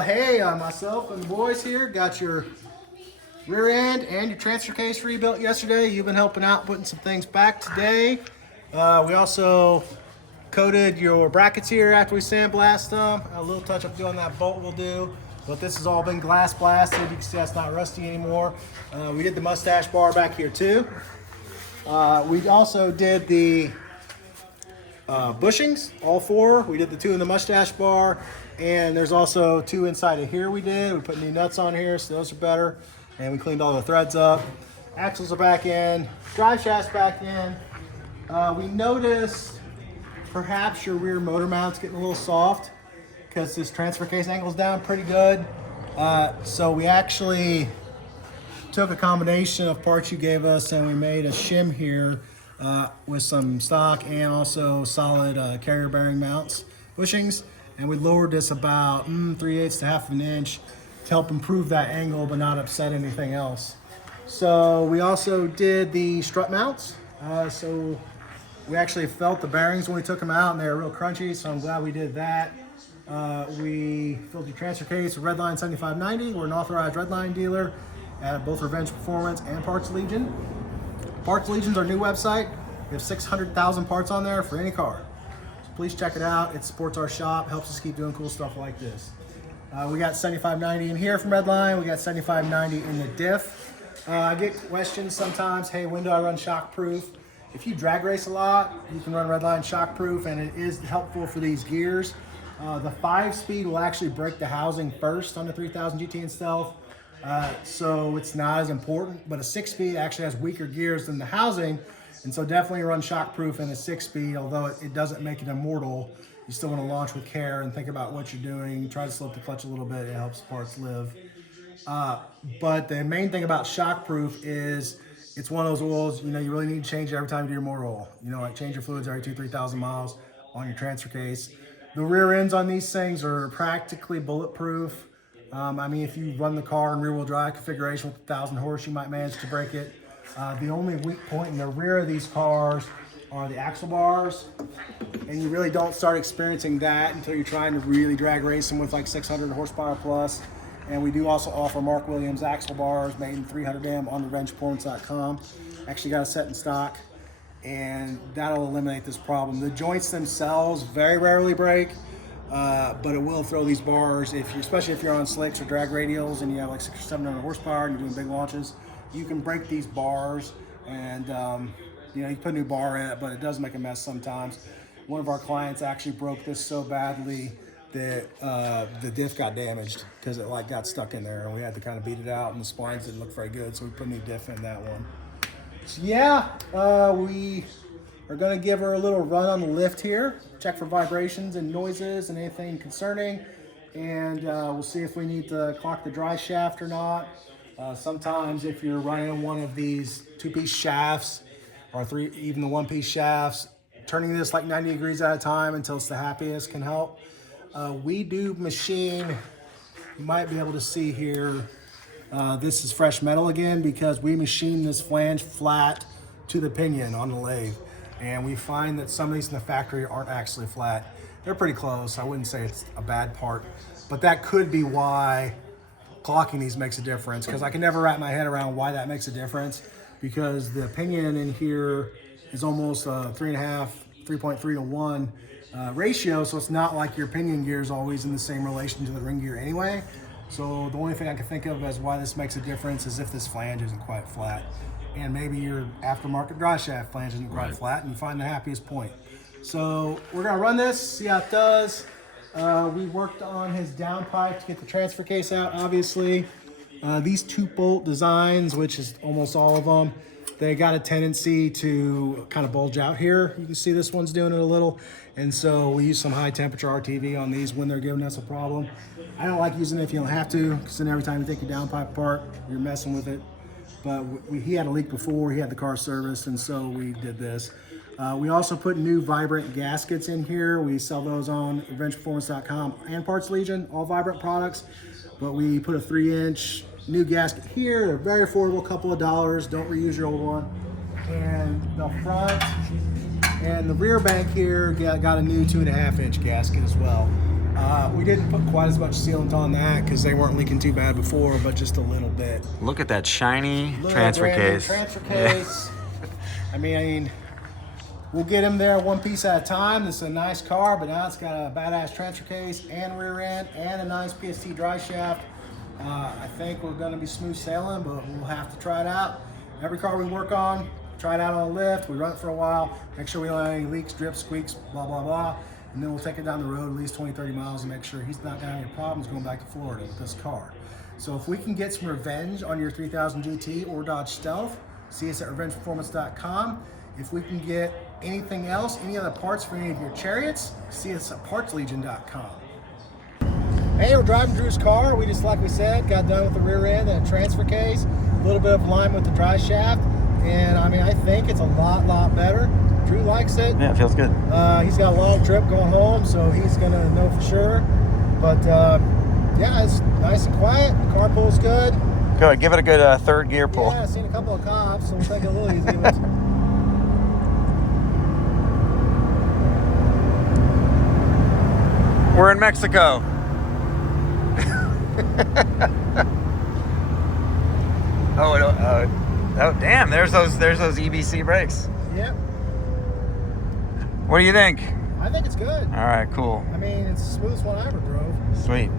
Hey, myself and the boys here got your rear end and your transfer case rebuilt yesterday. You've been helping out putting some things back today. We also coated your brackets here after we sandblasted them. A little touch up doing that bolt will do, but this has all been glass blasted. You can see that's not rusty anymore. We did the mustache bar back here too. We also did the bushings, all four. We did the two in the mustache bar, and there's also two inside of here we did. We put new nuts on here, so those are better. And we cleaned all the threads up. Axles are back in, drive shaft's back in. We noticed perhaps your rear motor mount's getting a little soft because this transfer case angle's down pretty good. So we actually took a combination of parts you gave us and we made a shim here with some stock and also solid carrier bearing mounts, bushings, and we lowered this about 3/8 to half an inch to help improve that angle but not upset anything else. So we also did the strut mounts. So we actually felt the bearings when we took them out and they were real crunchy, so I'm glad we did that. We filled your transfer case with Redline 7590. We're an authorized Redline dealer at both Revenge Performance and Parts Legion. Parts Legion's our new website. We have 600,000 parts on there for any car. So please check it out. It supports our shop, helps us keep doing cool stuff like this. We got 7590 in here from Redline. We got 7590 in the diff. I get questions sometimes, hey, when do I run shockproof? If you drag race a lot, you can run Redline shockproof, and it is helpful for these gears. The 5-speed will actually break the housing first on the 3000 GT and Stealth. So it's not as important, but a 6-speed actually has weaker gears than the housing, and so definitely run shockproof in a 6-speed, although it doesn't make it immortal. You still want to launch with care and think about what you're doing. Try to slow up the clutch a little bit. It helps parts live. But the main thing about shockproof is it's one of those oils, you really need to change it every time you do your motor oil. Like change your fluids every 2,000-3,000 miles on your transfer case. The rear ends on these things are practically bulletproof. If you run the car in rear-wheel drive configuration with 1,000 horse, you might manage to break it. The only weak point in the rear of these cars are the axle bars, and you really don't start experiencing that until you're trying to really drag race them with like 600 horsepower plus. And we do also offer Mark Williams axle bars made in 300M on revengeperformance.com. Actually got a set in stock, and that'll eliminate this problem. The joints themselves very rarely break. But it will throw these bars, especially if you're on slicks or drag radials and you have like 600 or 700 horsepower and you're doing big launches. You can break these bars, and you put a new bar in it, but it does make a mess sometimes. One of our clients actually broke this so badly that the diff got damaged because it got stuck in there, and we had to kind of beat it out, and the splines didn't look very good, so we put a new diff in that one. So yeah, we are going to give her a little run on the lift here, check for vibrations and noises and anything concerning, and we'll see if we need to clock the dry shaft or not. Sometimes if you're running one of these 2-piece shafts or even the 1-piece shafts, turning this like 90 degrees at a time until it's the happiest can help. We do machine, you might be able to see here, this is fresh metal again because we machine this flange flat to the pinion on the lathe. And we find that some of these in the factory aren't actually flat. They're pretty close. I wouldn't say it's a bad part, but that could be why clocking these makes a difference, because I can never wrap my head around why that makes a difference, because the pinion in here is almost a 3.3 to 1 ratio, so it's not like your pinion gear is always in the same relation to the ring gear anyway. So the only thing I can think of as why this makes a difference is if this flange isn't quite flat. And maybe your aftermarket dry shaft flange isn't quite flat, and you find the happiest point. So we're gonna run this, see how it does. We worked on his downpipe to get the transfer case out, obviously. These 2-bolt designs, which is almost all of them, they got a tendency to kind of bulge out here. You can see this one's doing it a little. And so we use some high temperature RTV on these when they're giving us a problem. I don't like using it if you don't have to, because then every time you take your downpipe apart, you're messing with it. But he had a leak before, he had the car serviced, and so we did this. We also put new vibrant gaskets in here. We sell those on revengeperformance.com and Parts Legion, all vibrant products. But we put a 3-inch new gasket here. They're very affordable, a couple of dollars. Don't reuse your old one. And the front and the rear bank here got a new 2.5-inch gasket as well. We didn't put quite as much sealant on that because they weren't leaking too bad before, but just a little bit. Look at that shiny Little transfer brand new case. Transfer case. Yeah. I mean, we'll get them there one piece at a time. This is a nice car, but now it's got a badass transfer case and rear end and a nice PST drive shaft. I think we're going to be smooth sailing, but we'll have to try it out. Every car we work on, try it out on a lift. We run it for a while, make sure we don't have any leaks, drips, squeaks, blah, blah, blah. And then we'll take it down the road at least 20, 30 miles and make sure he's not going to have any problems going back to Florida with this car. So if we can get some revenge on your 3000 GT or Dodge Stealth, see us at revengeperformance.com. If we can get anything else, any other parts for any of your chariots, see us at partslegion.com. Hey, we're driving Drew's car. We just, like we said, got done with the rear end and a transfer case, a little bit of alignment with the drive shaft, and I mean, I think it's a lot better. Drew likes it. Yeah, it feels good. He's got a long trip going home, so he's gonna know for sure. But yeah, it's nice and quiet. The car pulls good. Good. Give it a good third gear pull. Yeah, I've seen a couple of cops, so we'll take it a little easy. But we're in Mexico. Oh, damn! There's those EBC brakes. Yep. What do you think? I think it's good. All right, cool. I mean, it's the smoothest one I ever drove. Sweet.